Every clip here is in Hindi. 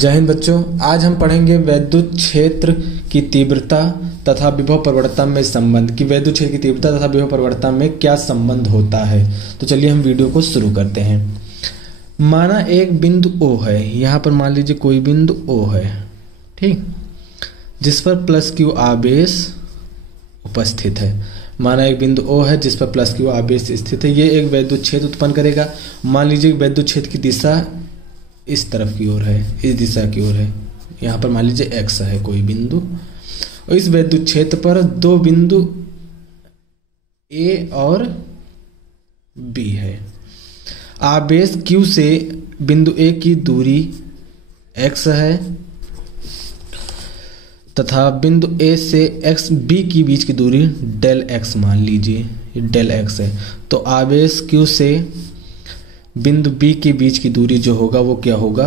जय हिंद बच्चों, आज हम पढ़ेंगे वैद्युत क्षेत्र की तीव्रता तथा विभव प्रवणता में संबंध कि वैद्युत क्षेत्र की तीव्रता तथा विभव प्रवणता में क्या संबंध होता है। तो चलिए हम वीडियो को शुरू करते हैं। माना एक बिंदु O है, यहाँ पर मान लीजिए कोई बिंदु O है, ठीक, जिस पर प्लस Q आवेश उपस्थित है। माना एक बिंदु O है जिस पर प्लस Q आवेश स्थित है। ये एक वैद्युत क्षेत्र उत्पन्न करेगा। मान लीजिए वैद्युत क्षेत्र की दिशा इस तरफ की ओर है, इस दिशा की ओर है। यहाँ पर मान लीजिए X है कोई बिंदु, और इस वैद्युत क्षेत्र पर दो बिंदु A और B है। आवेश Q से बिंदु A की दूरी x है तथा बिंदु A से B की बीच की दूरी डेल x मान लीजिए, डेल x है। तो आवेश Q से बिंदु B के बीच की दूरी जो होगा वो क्या होगा,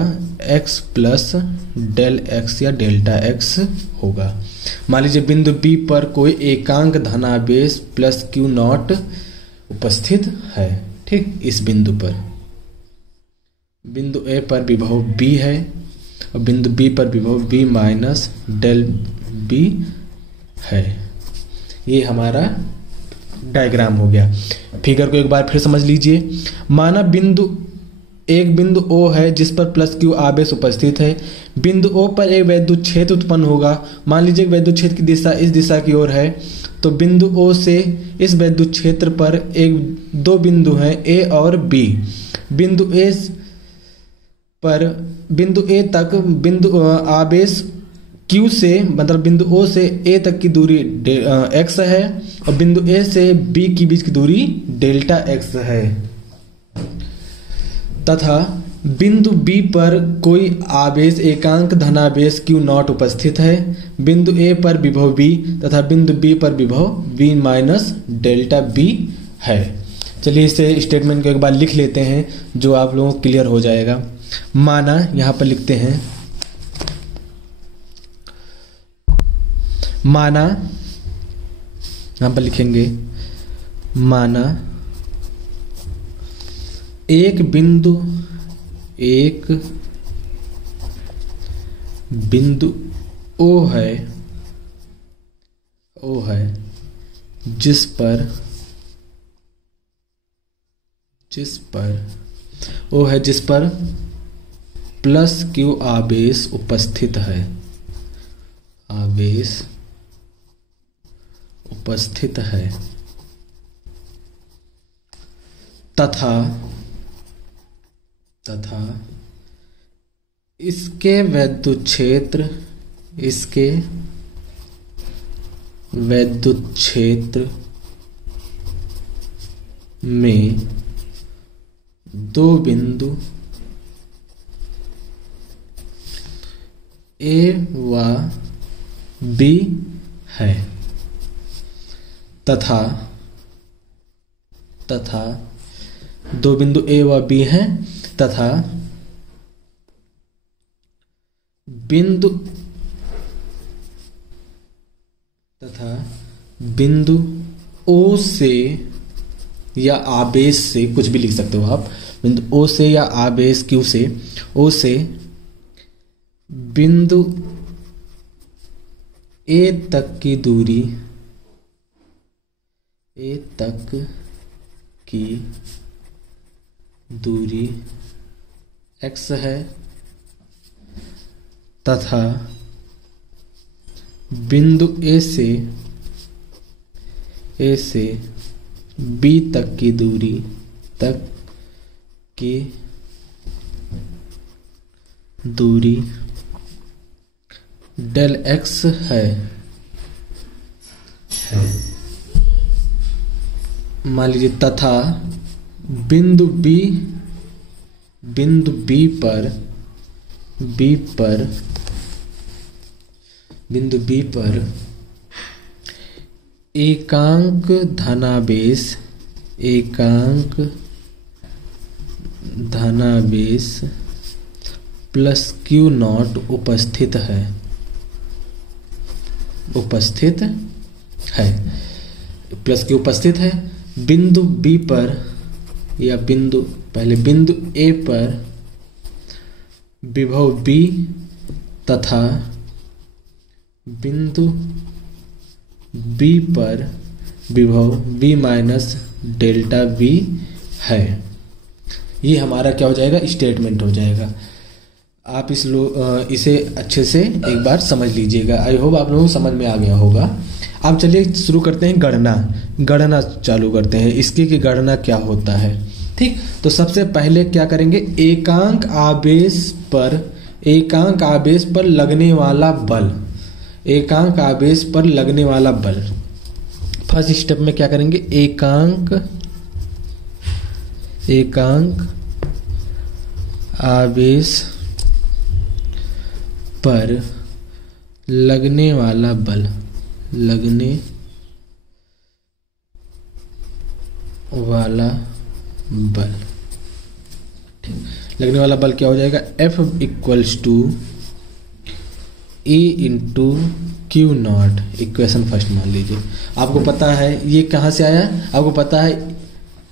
x प्लस डेल x या डेल्टा x होगा। मान लीजिए बिंदु B पर कोई एकांक धनावेश प्लस Q नॉट उपस्थित है, ठीक। इस बिंदु पर बिंदु A पर विभव B है और बिंदु B पर विभव B माइनस डेल B है। ये हमारा डायग्राम हो गया। फिगर को एक बार फिर समझ लीजिए। माना एक बिंदु O है जिस पर प्लस Q आवेश उपस्थित है। बिंदु O पर एक वैद्युत क्षेत्र उत्पन्न होगा। मान लीजिए वैद्युत क्षेत्र की दिशा इस दिशा की ओर है, तो बिंदु O से इस वैद्युत क्षेत्र पर दो बिंदु हैं A और B। बिंदु A तक आवेश Q से मतलब बिंदु O से A तक की दूरी x है और बिंदु A से B की बीच की दूरी डेल्टा x है तथा बिंदु B पर कोई आवेश एकांक धनावेश Q नॉट उपस्थित है। बिंदु A पर विभव B तथा बिंदु B पर विभव B माइनस डेल्टा B है। चलिए इसे स्टेटमेंट को एक बार लिख लेते हैं जो आप लोगों को क्लियर हो जाएगा। माना यहाँ पर लिखते हैं, माना यहाँ पर लिखेंगे, माना एक बिंदु O है जिस पर प्लस Q आवेश उपस्थित है, तथा इसके वैद्युत क्षेत्र में दो बिंदु A व B है तथा दो बिंदु A व B हैं तथा बिंदु O से या आवेश से, कुछ भी लिख सकते हो आप, बिंदु O से या आवेश Q से, O से बिंदु A तक की दूरी x है तथा बिंदु A से B तक की दूरी डेल x है। मान लीजिए तथा बिंदु B पर एकांक धनावेश प्लस Q नॉट उपस्थित है, प्लस Q उपस्थित है। बिंदु B पर बिंदु A पर विभव B तथा बिंदु बी पर विभव v माइनस डेल्टा v है। ये हमारा क्या हो जाएगा, स्टेटमेंट हो जाएगा। आप इसे अच्छे से एक बार समझ लीजिएगा। आई होप आप लोगों को समझ में आ गया होगा। अब चलिए शुरू करते हैं गणना चालू करते हैं इसकी कि गणना क्या होता है। ठीक, तो सबसे पहले क्या करेंगे, एकांक आवेश पर लगने वाला बल, एकांक आवेश पर लगने वाला बल। फर्स्ट स्टेप में क्या करेंगे, एकांक आवेश पर लगने वाला बल, लगने वाला बल क्या हो जाएगा, F equals to E into q naught. Equation first मान लीजिए। आपको पता है ये कहाँ से आया, आपको पता है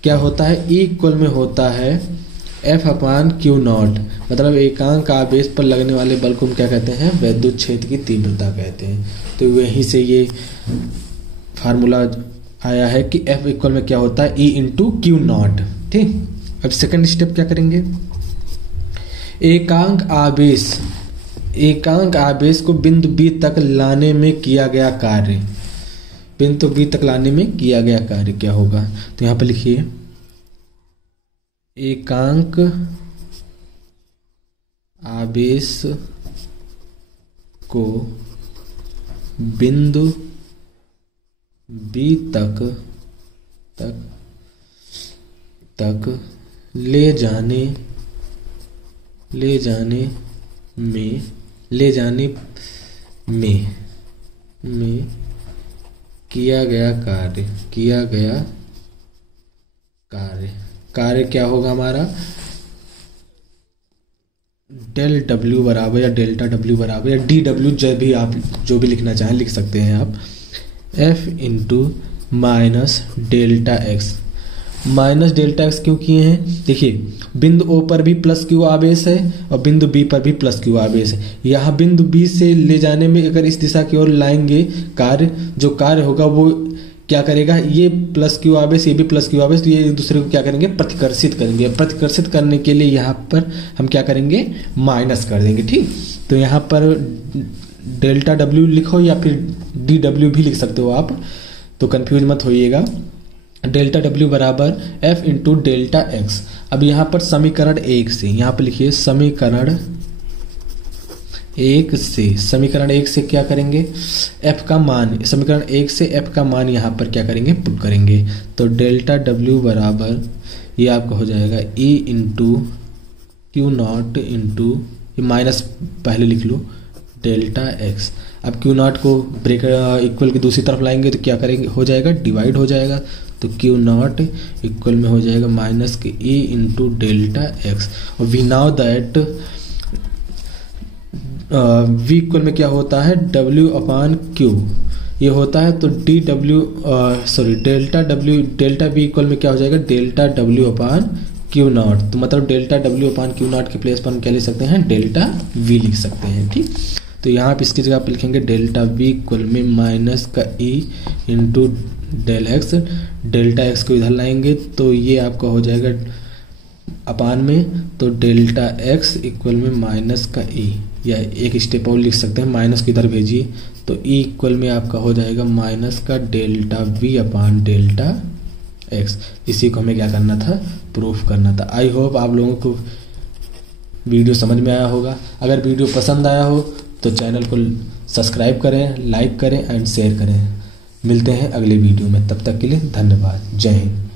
क्या होता है, E इक्वल में होता है F अपान क्यू नॉट, मतलब एकांक आवेश पर लगने वाले बल को हम क्या कहते हैं, वैद्युत क्षेत्र की तीव्रता कहते हैं। तो वहीं से ये फार्मूला आया है कि F इक्वल में क्या होता है, E इंटू क्यू नॉट। ठीक, अब सेकंड स्टेप क्या करेंगे, एकांक आवेश को बिंदु B तक लाने में किया गया कार्य, बिंदु B तक लाने में किया गया कार्य क्या होगा। तो यहां पर लिखिए, एकांक आवेश को बिंदु B तक ले जाने में किया गया कार्य क्या होगा हमारा, डेल डब्ल्यू बराबर या डेल्टा डब्ल्यू बराबर या डी डब्ल्यू, जो भी लिखना चाहें लिख सकते हैं आप, F into minus delta x. Minus delta x क्यों किए हैं, देखिए बिंदु O पर भी प्लस क्यू आवेश है और बिंदु B पर भी प्लस क्यू आवेश है। यहाँ बिंदु B से ले जाने में अगर इस दिशा की ओर लाएंगे कार्य, जो कार्य होगा वो क्या करेगा, ये प्लस क्यू आवेश, ये भी प्लस क्यू आवेश, तो ये एक दूसरे को क्या करेंगे, प्रतिकर्षित करेंगे। प्रतिकर्षित करने के लिए यहाँ पर हम क्या करेंगे, माइनस कर देंगे। ठीक, तो यहाँ पर डेल्टा डब्ल्यू लिखो या फिर डी डब्ल्यू भी लिख सकते हो आप, तो कंफ्यूज मत होइएगा। डेल्टा डब्ल्यू बराबर F इंटू डेल्टा एक्स। अब यहाँ पर समीकरण 1 से, यहाँ पर लिखिए समीकरण 1 से क्या करेंगे, F का मान, समीकरण 1 से F का मान यहाँ पर क्या करेंगे, पुट करेंगे। तो डेल्टा डब्ल्यू बराबर ये आपका हो जाएगा E into q not into, ये माइनस पहले लिख लो, डेल्टा एक्स। अब क्यू नॉट को ब्रेकर इक्वल की दूसरी तरफ लाएंगे तो क्या करेंगे, हो जाएगा डिवाइड हो जाएगा। तो क्यू नॉट इक्वल में हो जाएगा माइनस के E इंटू डेल्टा एक्स। और we now that V equal में क्या होता है, W अपान क्यू ये होता है। तो डेल्टा V इक्वल में क्या हो जाएगा, delta W upon Q not. तो मतलब delta W upon Q not के प्लेस पर हम क्या लिख सकते हैं, डेल्टा V लिख सकते हैं। ठीक, तो यहाँ आप इसकी जगह पर लिखेंगे डेल्टा V इक्वल में माइनस का E into del x. Delta x को इधर लाएंगे तो ये आपका हो जाएगा अपान में, तो डेल्टा एक्स इक्वल में माइनस का E, या एक स्टेप और लिख सकते हैं, माइनस को इधर भेजिए तो E इक्वल में आपका हो जाएगा माइनस का डेल्टा V अपान डेल्टा एक्स। इसी को हमें क्या करना था, प्रूफ करना था। आई होप आप लोगों को वीडियो समझ में आया होगा। अगर वीडियो पसंद आया हो तो चैनल को सब्सक्राइब करें, लाइक करें एंड शेयर करें। मिलते हैं अगले वीडियो में, तब तक के लिए धन्यवाद। जय हिंद।